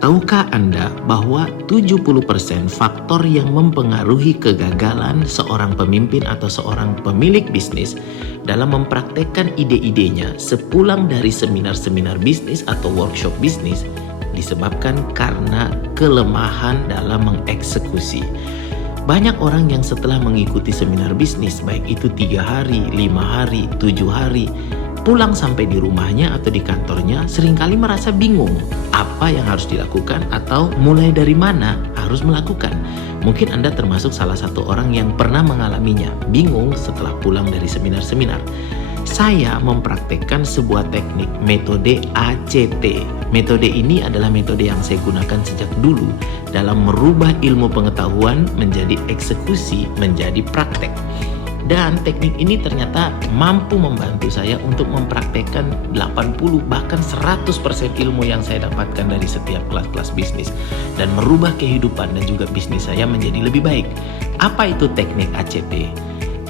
Tahukah Anda bahwa 70% faktor yang mempengaruhi kegagalan seorang pemimpin atau seorang pemilik bisnis dalam mempraktekkan ide-idenya sepulang dari seminar-seminar bisnis atau workshop bisnis disebabkan karena kelemahan dalam mengeksekusi. Banyak orang yang setelah mengikuti seminar bisnis, baik itu 3 hari, 5 hari, 7 hari, pulang sampai di rumahnya atau di kantornya seringkali merasa bingung apa yang harus dilakukan atau mulai dari mana harus melakukan. Mungkin Anda termasuk salah satu orang yang pernah mengalaminya, bingung setelah pulang dari seminar-seminar. Saya mempraktekkan sebuah teknik metode ACT. Metode ini adalah metode yang saya gunakan sejak dulu dalam merubah ilmu pengetahuan menjadi eksekusi, menjadi praktek. Dan teknik ini ternyata mampu membantu saya untuk mempraktekkan 80 bahkan 100% ilmu yang saya dapatkan dari setiap kelas-kelas bisnis dan merubah kehidupan dan juga bisnis saya menjadi lebih baik. Apa itu teknik ACT?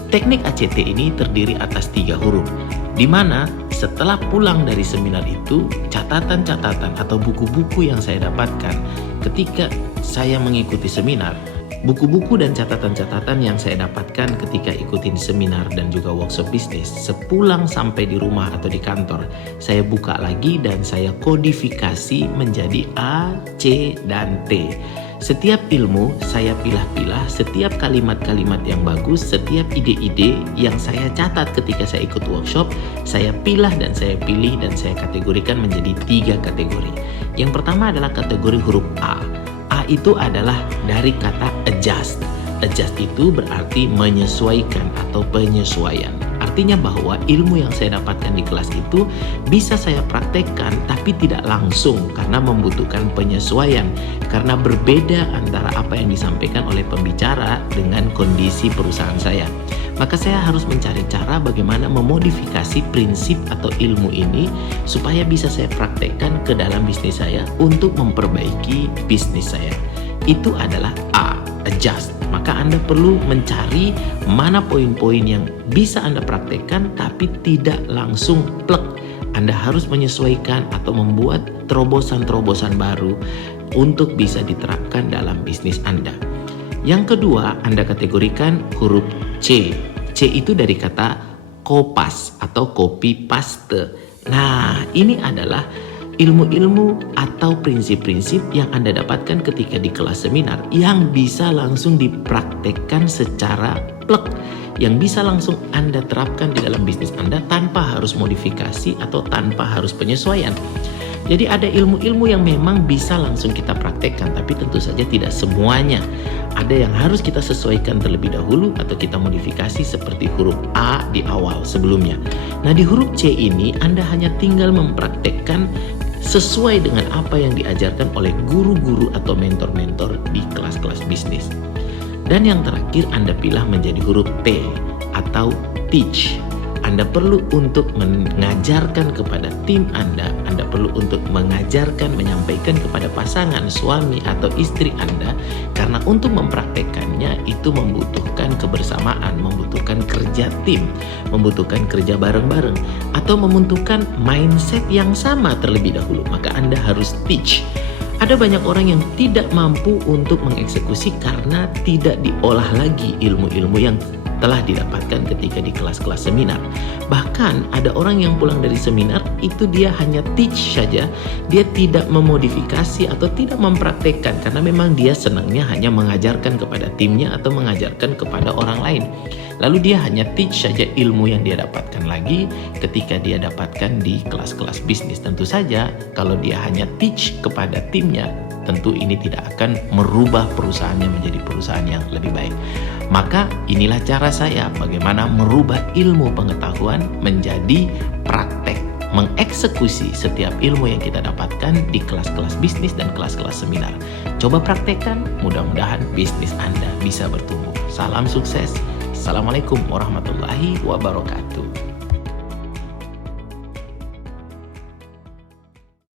Teknik ACT ini terdiri atas 3 huruf, di mana setelah pulang dari seminar itu, catatan-catatan atau buku-buku yang saya dapatkan ketika saya mengikuti seminar, buku-buku dan catatan-catatan yang saya dapatkan ketika ikutin seminar dan juga workshop bisnis, sepulang sampai di rumah atau di kantor, saya buka lagi dan saya kodifikasi menjadi A, C, dan T. Setiap ilmu saya pilah-pilah, setiap kalimat-kalimat yang bagus, setiap ide-ide yang saya catat ketika saya ikut workshop, saya pilah dan saya pilih dan saya kategorikan menjadi 3 kategori. Yang pertama adalah kategori huruf A. A itu adalah dari kata adjust. Adjust itu berarti menyesuaikan atau penyesuaian. Artinya bahwa ilmu yang saya dapatkan di kelas itu bisa saya praktekkan tapi tidak langsung karena membutuhkan penyesuaian. Karena berbeda antara apa yang disampaikan oleh pembicara dengan kondisi perusahaan saya. Maka saya harus mencari cara bagaimana memodifikasi prinsip atau ilmu ini supaya bisa saya praktekkan ke dalam bisnis saya untuk memperbaiki bisnis saya. Itu adalah A, adjust. Maka Anda perlu mencari mana poin-poin yang bisa Anda praktekkan tapi tidak langsung plek. Anda harus menyesuaikan atau membuat terobosan-terobosan baru untuk bisa diterapkan dalam bisnis Anda. Yang kedua, Anda kategorikan huruf C. C itu dari kata kopas atau copy paste. Nah, ini adalah ilmu-ilmu atau prinsip-prinsip yang Anda dapatkan ketika di kelas seminar yang bisa langsung dipraktekkan secara plek, yang bisa langsung Anda terapkan di dalam bisnis Anda tanpa harus modifikasi atau tanpa harus penyesuaian. Jadi ada ilmu-ilmu yang memang bisa langsung kita praktekkan, tapi tentu saja tidak semuanya. Ada yang harus kita sesuaikan terlebih dahulu atau kita modifikasi seperti huruf A di awal sebelumnya. Nah, di huruf C ini Anda hanya tinggal mempraktekkan sesuai dengan apa yang diajarkan oleh guru-guru atau mentor-mentor di kelas-kelas bisnis. Dan yang terakhir Anda pilih menjadi huruf T atau teach. Anda perlu untuk mengajarkan kepada tim Anda perlu untuk mengajarkan, menyampaikan kepada pasangan, suami atau istri Anda, karena untuk mempraktekannya itu membutuhkan kebersamaan, membutuhkan kerja tim, membutuhkan kerja bareng-bareng, atau membutuhkan mindset yang sama terlebih dahulu. Maka Anda harus teach. Ada banyak orang yang tidak mampu untuk mengeksekusi karena tidak diolah lagi ilmu-ilmu yang telah didapatkan ketika di kelas-kelas seminar. Bahkan ada orang yang pulang dari seminar itu dia hanya teach saja, dia tidak memodifikasi atau tidak mempraktekkan karena memang dia senangnya hanya mengajarkan kepada timnya atau mengajarkan kepada orang lain. Lalu dia hanya teach saja ilmu yang dia dapatkan lagi ketika dia dapatkan di kelas-kelas bisnis. Tentu saja kalau dia hanya teach kepada timnya, tentu ini tidak akan merubah perusahaannya menjadi perusahaan yang lebih baik. Maka inilah cara saya bagaimana merubah ilmu pengetahuan menjadi praktek, mengeksekusi setiap ilmu yang kita dapatkan di kelas-kelas bisnis dan kelas-kelas seminar. Coba praktekkan, mudah-mudahan bisnis Anda bisa bertumbuh. Salam sukses. Assalamualaikum warahmatullahi wabarakatuh.